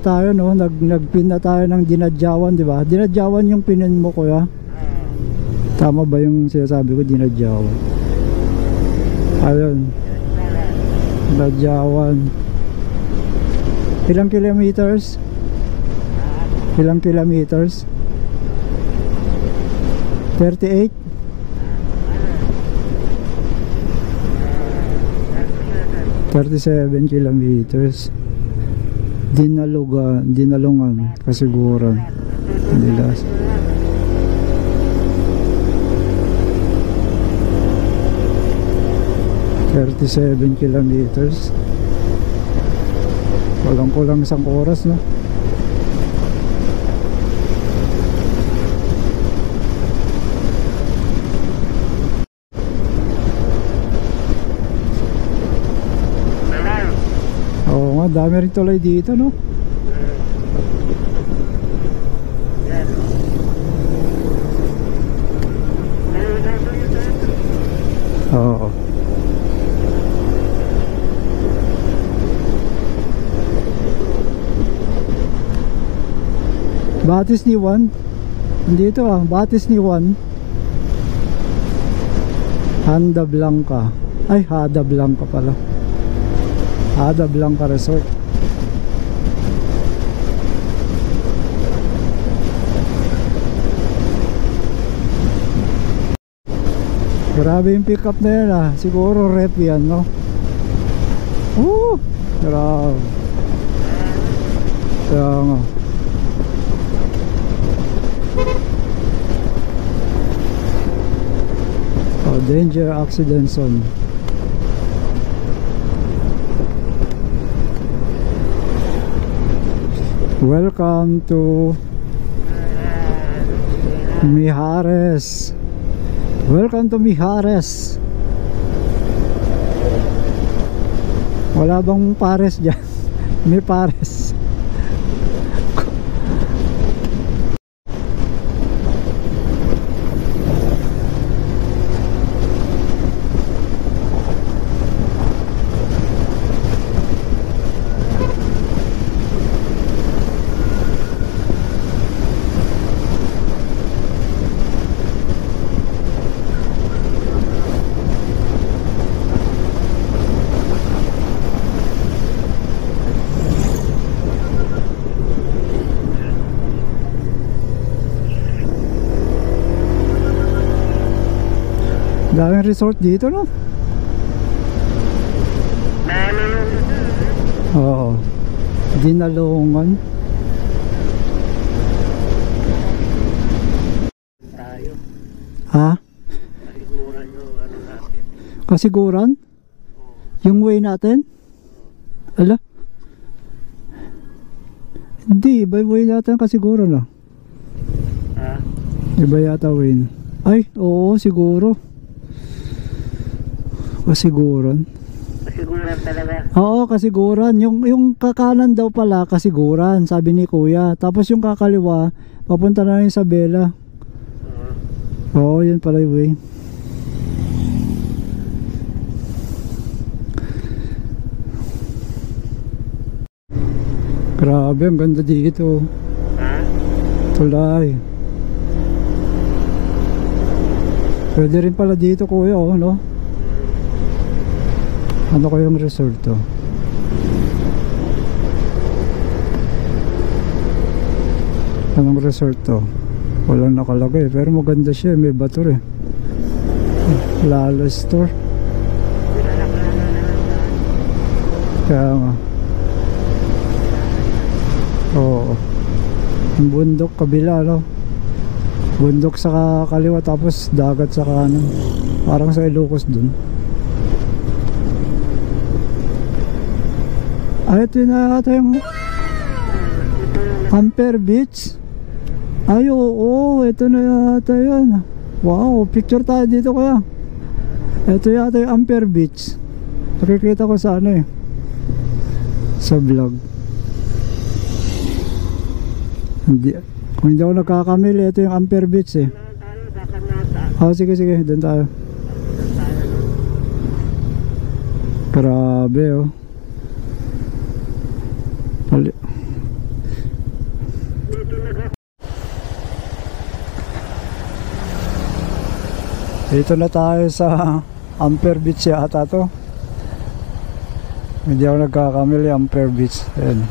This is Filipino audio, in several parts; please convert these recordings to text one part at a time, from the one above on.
tayo, no? Nagpin na tayo ng dinadyawan, di ba? Dinadyawan yung pinin mo, kuya. Tama ba yung sinasabi ko, dinadyawan? Ayun. Dinadyawan. Ilang kilometers? Ilang kilometers? 38? 37 kilometers. Dinalungan, kasiguran nila. 37 kilometers. Kulang isang oras, no? Oo nga, dami rin tuloy dito, no? Oo. Batis ni Juan. Dito Batis ni Juan. Handa Blanca. Ay, Hada Blanca pala. Hada Blanca Resort. Grabe yung pick up na yan siguro rep yan, no? Grabe. Kaya nga. Danger accident zone. Welcome to Mijares. Welcome to Mijares. Wala bang pares dyan? May pares. Daming resort dito, no? Oo. Dinalungan. Tayo. Ha? Kasiguran yung ano natin. Kasiguran? Yung way natin? Ala? Hindi, iba way natin kasiguran Ha? Iba yata way. Ay, oo, siguro. Kasiguran. Kasiguran talaga. Oo, kasiguran. Yung kakanan daw pala, kasiguran, sabi ni kuya. Tapos yung kakaliwa, papunta na yung Isabela. Oo, yun pala yung way. Grabe, ang ganda dito. Ha? Tulay. Pwede rin pala dito, kuya, no? Ano kayong resort to? Anong resort to? Walang nakalagay, pero maganda siya, may bato rin. Lala Store. Kaya nga. Oo. Ang bundok kabila, no? Bundok sa kaliwa, tapos dagat sa kanan. Parang sa Ilocos dun. Ay, ito na ata yung Ampere Beach. Ay, oo, ito na yata yun. Wow, picture tayo dito kaya. Ito yata yung Ampere Beach. Nakikita ko sa ano sa vlog. Hindi, kung hindi ako nagkakamili, ito yung Ampere Beach sige, doon tayo. Grabe Dito na tayo sa Ampere Beach yata to. Hindi ako nagkakamali, Ampere Beach. Ayan.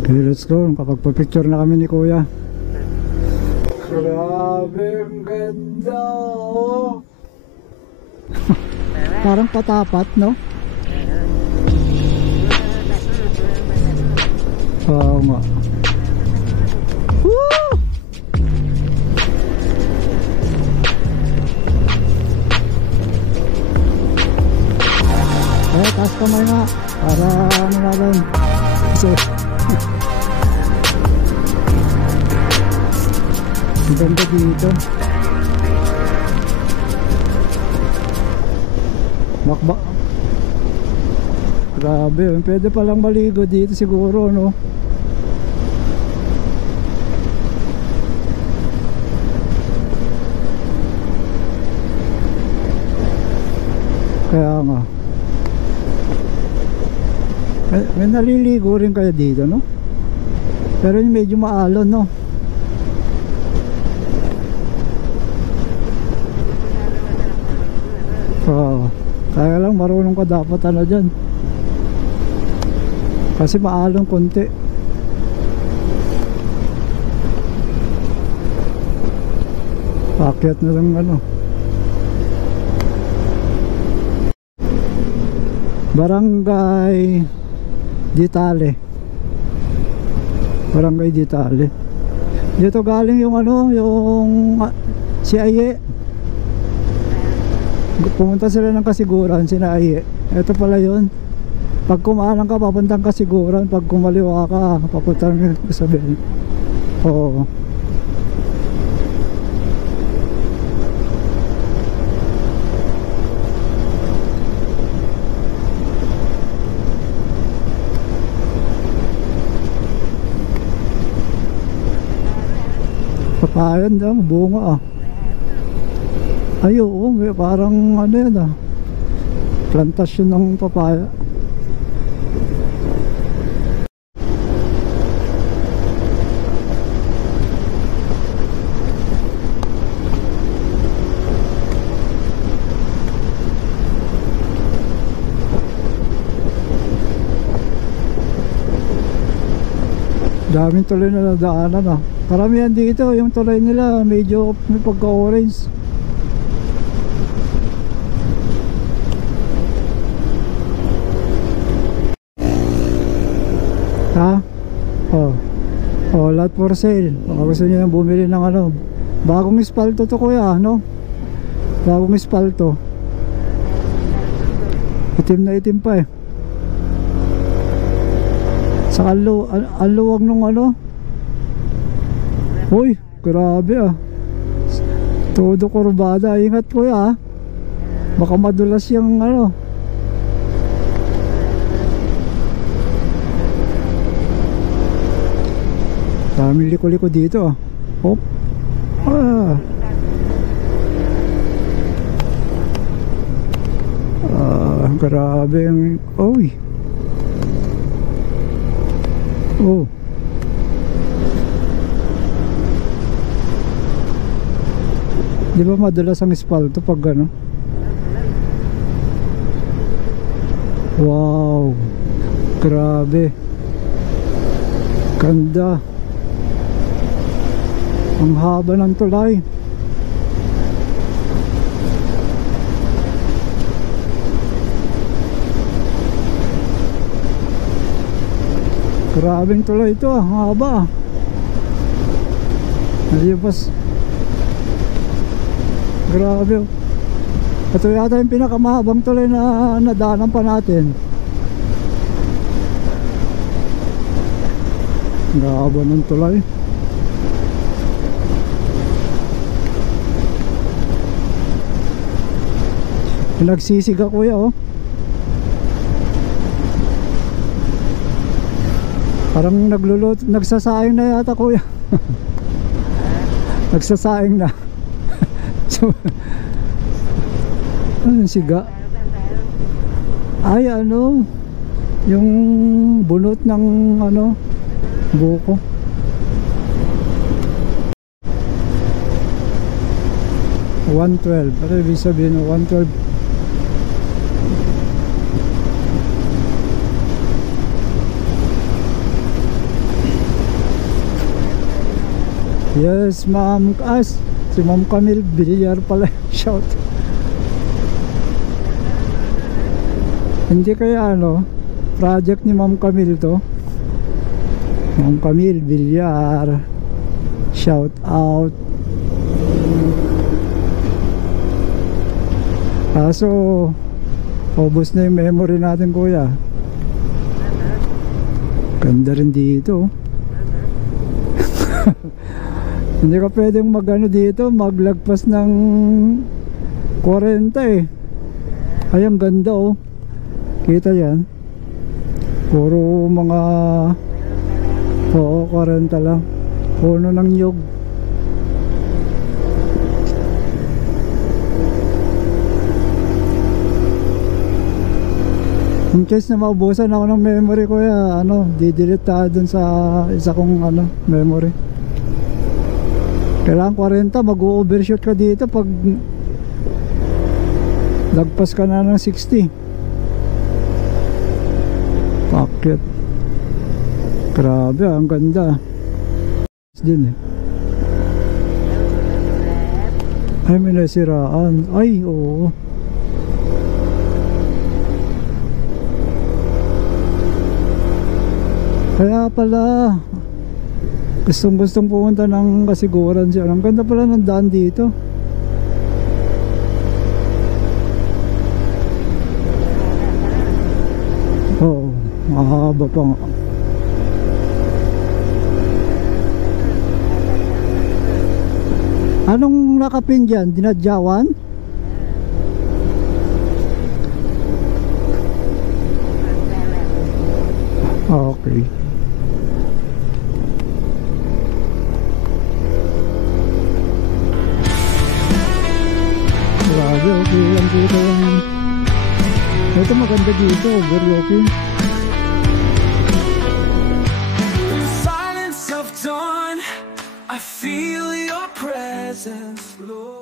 Okay, let's go. Kapag-picture na kami ni Kuya. Grabe, ang ganda oh. Parang patapat, no? Oo nga. Woo! Taas kamay nga para ano natin. Kasi ang ganda dito. Bakba. Grabe, pwede palang maligo dito siguro, no? Kaya nga. May naliligo rin kaya dito, no? Pero yung medyo maalon, no? Oo. Kaya lang marunong ka dapat ano dyan. Kasi maalon konti. Pakyat na lang ano. Barangay Ditale. Barangay Ditale. Dito galing yung ano, yung si Aye. Pumunta sila ng Kasiguran, sina Aye. Ito pala yun. Pag kumanan ka, papuntang Kasiguran. Pag kumaliwa ka, papuntang Isabel. Oo. Papayan daw, bunga ah. Ay oo, parang ano yan ah, plantasyon ng papaya. Daming tuloy na nadaanan ah. Karamihan dito, yung tuloy nila medyo may pagka-orange. Ha? Oh. Oh, lot for sale. Baka gusto niyo nang bumili ng ano. Bagong espalto to kuya, no? Bagong espalto. Itim na itim pa eh. Sa aluwag nung ano. Uy, grabe ah. Todo kurbada. Ingat kuya ah. Baka madulas yung ano. Daming liko-liko dito ah. Hop. Ah. Grabe ang... Uy. Oh. Di ba madalas ang espalto pag ano? Wow. Grabe. Ganda. Ang haba ng tulay. Grabing tulay ito ah, ang haba ah. Nalipas. Grabe. Ito yata yung pinakamahabang tulay na nadaanan pa natin. Grabe ng tulay. Nagsisiga kuya oh. Parang nagsasaing na yata kuya. Nagsasaing na. So, ano siga? Ay ano, yung bunot ng ano, buko. $112. Ano ibig sabihin ng $112? Yes, Ma'am As. Si Ma'am Camille Villar pala. Shout. Hindi kaya ano, project ni Ma'am Camille to. Ma'am Camille Villar. Shout out. Kaso ubos na yung memory natin, kuya. Ganda rin dito. Hindi ka pwedeng magano dito, maglagpas ng 40 eh. Ay, ang ganda oh. Kita yan. Puro mga 40 lang. Puno ng nyug. In case na maubusan ako ng memory ko ya, ano, didelete tayo dun sa isa kong ano, memory. Kailangan 40, mag-overshoot ka dito pag lagpas ka na ng 60. Paket. Grabe, ang ganda. Din eh. Ay, may nasiraan. Ay, oo. Kaya pala gustong pumunta ng kasiguran siya. Ang ganda pala ng daan dito. Oo, mahaba pa nga. Anong nakapin dyan? Dinadyawan? Okay. Grabe, okay lang dito yung... Ito maganda dito, overlooking. Silence of dawn, I feel your presence, Lord.